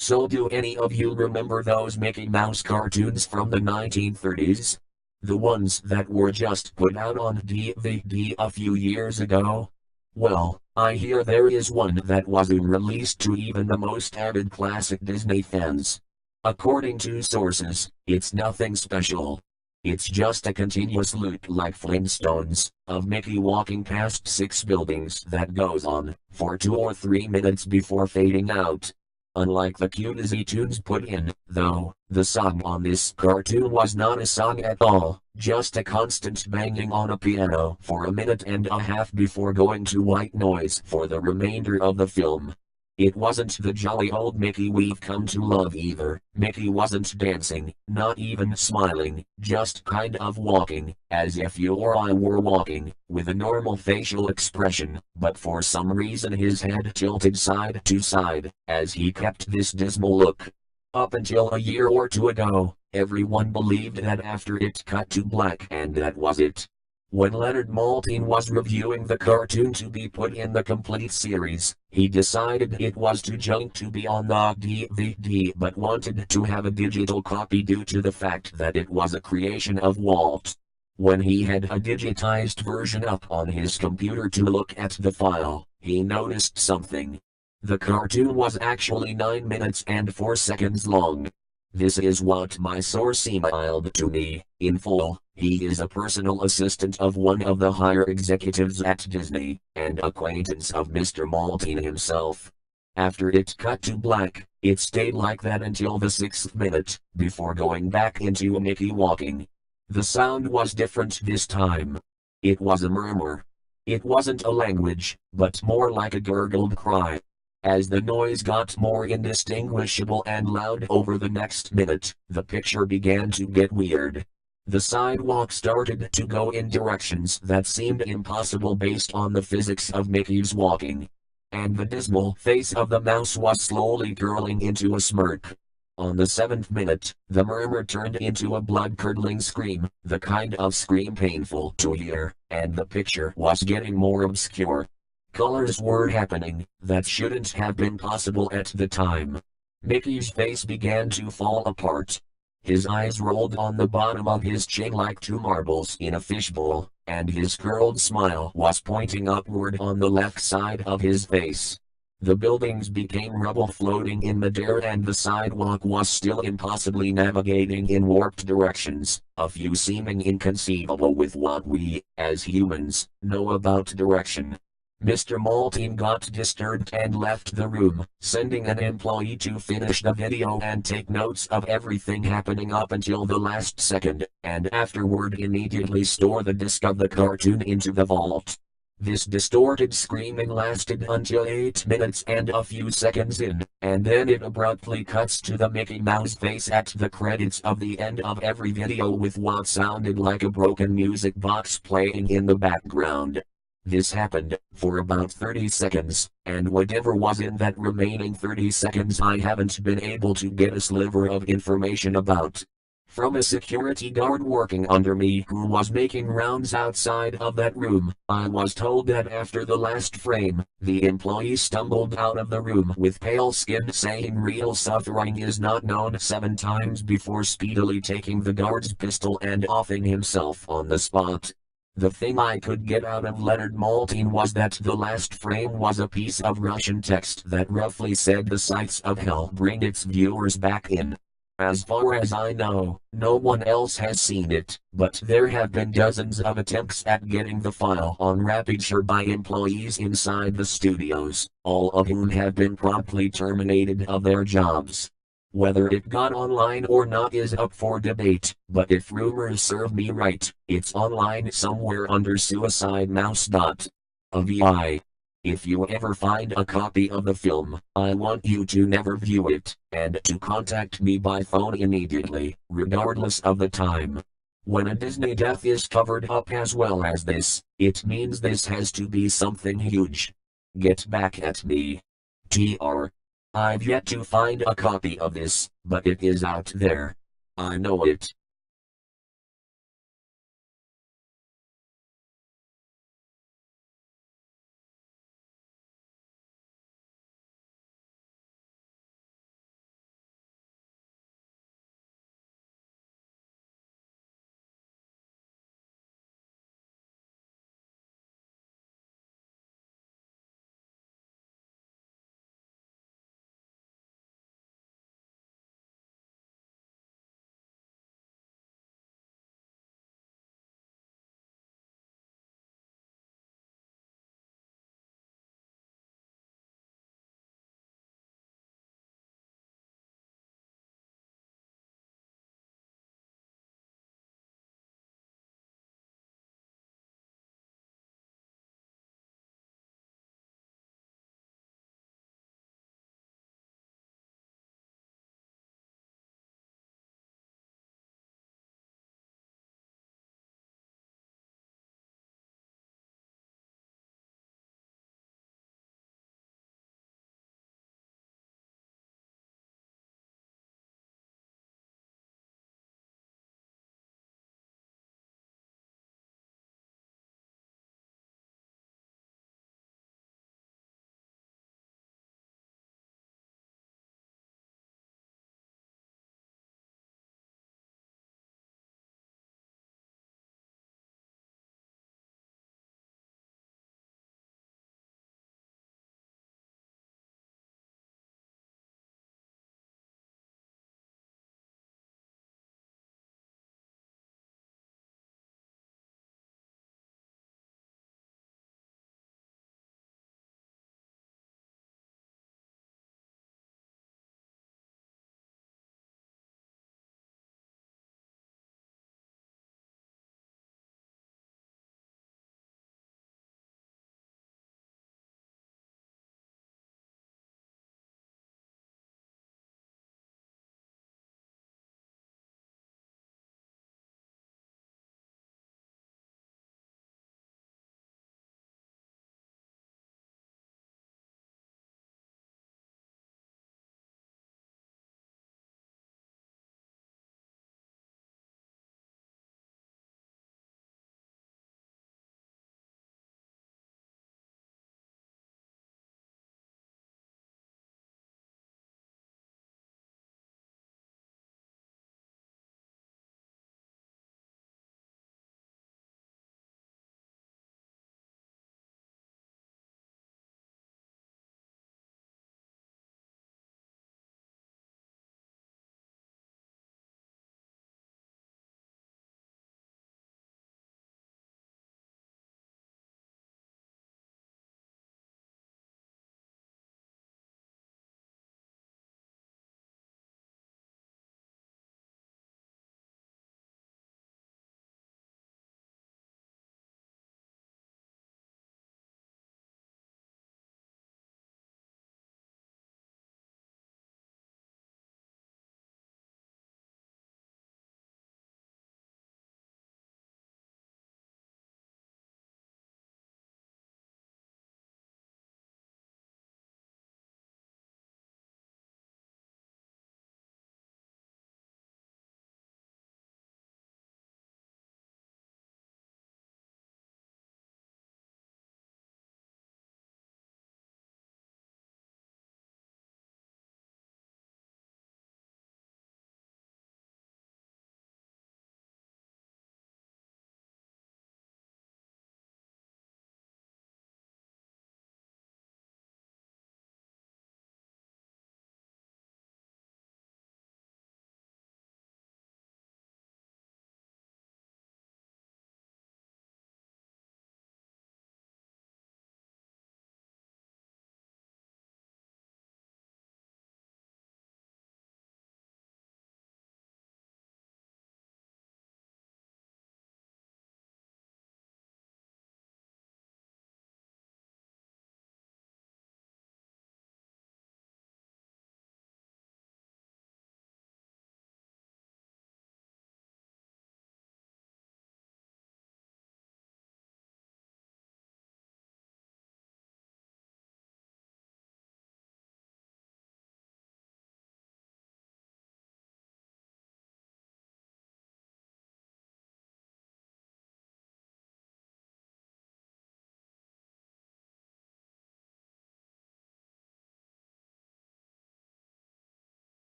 So do any of you remember those Mickey Mouse cartoons from the 1930s? The ones that were just put out on DVD a few years ago? Well, I hear there is one that wasn't released to even the most avid classic Disney fans. According to sources, it's nothing special. It's just a continuous loop like Flintstones, of Mickey walking past six buildings that goes on for 2 or 3 minutes before fading out. Unlike the cute tunes put in, though, the song on this cartoon was not a song at all, just a constant banging on a piano for a minute and a half before going to white noise for the remainder of the film. It wasn't the jolly old Mickey we've come to love either. Mickey wasn't dancing, not even smiling, just kind of walking, as if you or I were walking, with a normal facial expression, but for some reason his head tilted side to side, as he kept this dismal look. Up until a year or two ago, everyone believed that after it cut to black and that was it. When Leonard Maltin was reviewing the cartoon to be put in the complete series, he decided it was too junk to be on the DVD but wanted to have a digital copy due to the fact that it was a creation of Walt. When he had a digitized version up on his computer to look at the file, he noticed something. The cartoon was actually 9 minutes and 4 seconds long. This is what my source emailed to me, in full. He is a personal assistant of one of the higher executives at Disney, and acquaintance of Mr. Maltin himself. After it cut to black, it stayed like that until the 6th minute, before going back into Mickey walking. The sound was different this time. It was a murmur. It wasn't a language, but more like a gurgled cry. As the noise got more indistinguishable and loud over the next minute, the picture began to get weird. The sidewalk started to go in directions that seemed impossible based on the physics of Mickey's walking. And the dismal face of the mouse was slowly curling into a smirk. On the 7th minute, the murmur turned into a blood-curdling scream, the kind of scream painful to hear, and the picture was getting more obscure. Colors were happening that shouldn't have been possible at the time. Mickey's face began to fall apart. His eyes rolled on the bottom of his chin like two marbles in a fishbowl, and his curled smile was pointing upward on the left side of his face. The buildings became rubble floating in midair and the sidewalk was still impossibly navigating in warped directions, a few seeming inconceivable with what we, as humans, know about direction. Mr. Maltin got disturbed and left the room, sending an employee to finish the video and take notes of everything happening up until the last second, and afterward immediately store the disc of the cartoon into the vault. This distorted screaming lasted until 8 minutes and a few seconds in, and then it abruptly cuts to the Mickey Mouse face at the credits of the end of every video with what sounded like a broken music box playing in the background. This happened for about 30 seconds, and whatever was in that remaining 30 seconds I haven't been able to get a sliver of information about. From a security guard working under me who was making rounds outside of that room, I was told that after the last frame, the employee stumbled out of the room with pale skin saying real suffering is not known 7 times before speedily taking the guard's pistol and offing himself on the spot. The thing I could get out of Leonard Maltin was that the last frame was a piece of Russian text that roughly said the sights of hell bring its viewers back in. As far as I know, no one else has seen it, but there have been dozens of attempts at getting the file on rapid share by employees inside the studios, all of whom have been promptly terminated of their jobs. Whether it got online or not is up for debate, but if rumors serve me right, it's online somewhere under suicidemouse.avi. If you ever find a copy of the film, I want you to never view it, and to contact me by phone immediately, regardless of the time. When a Disney death is covered up as well as this, it means this has to be something huge. Get back at me. TR. I've yet to find a copy of this, but it is out there. I know it.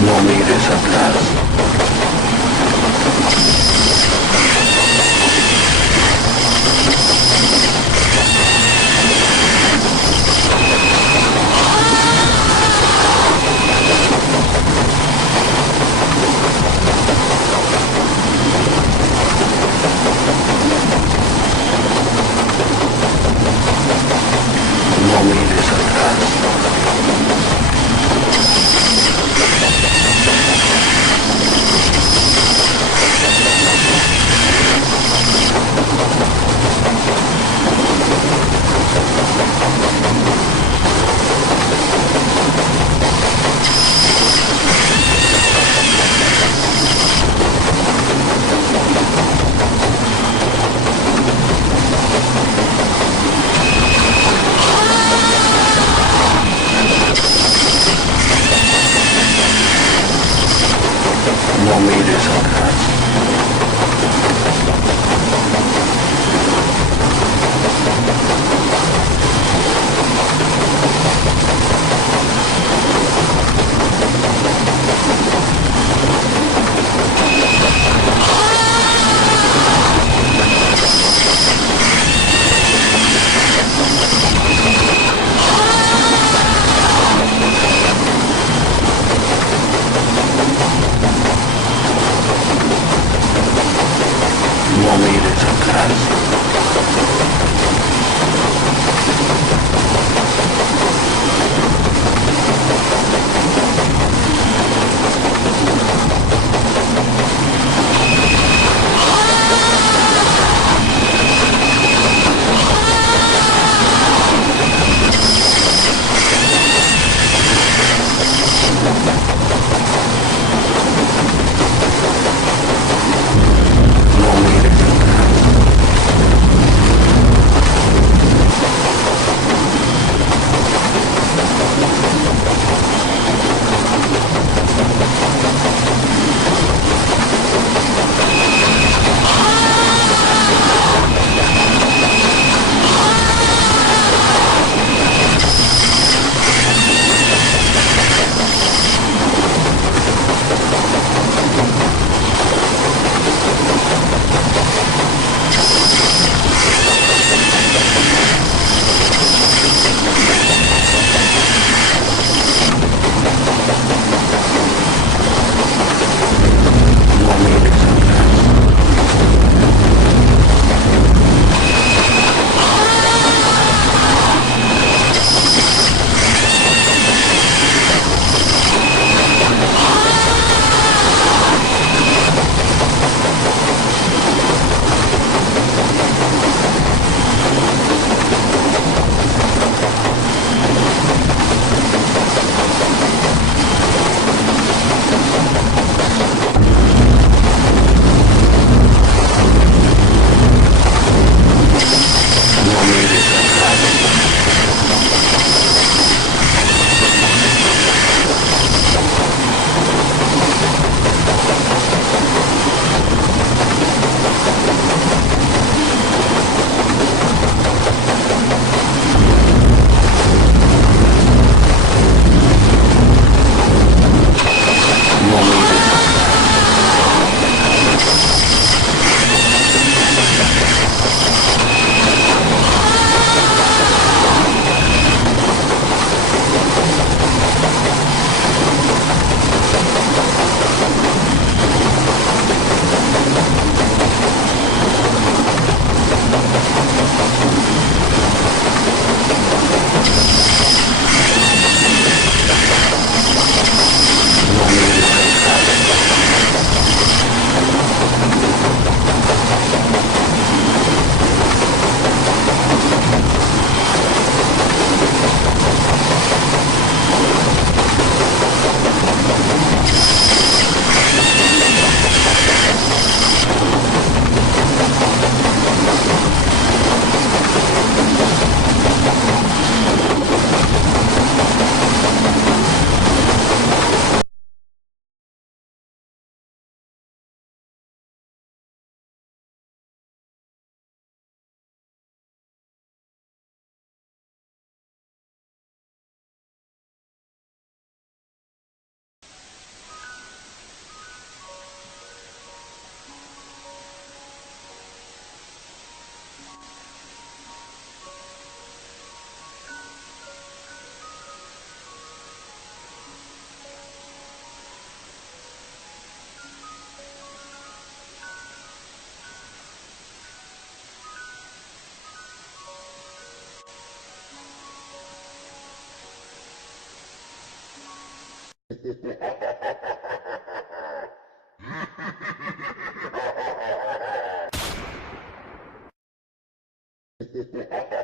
No mires atrás. No mires atrás. Ha ha ha ha!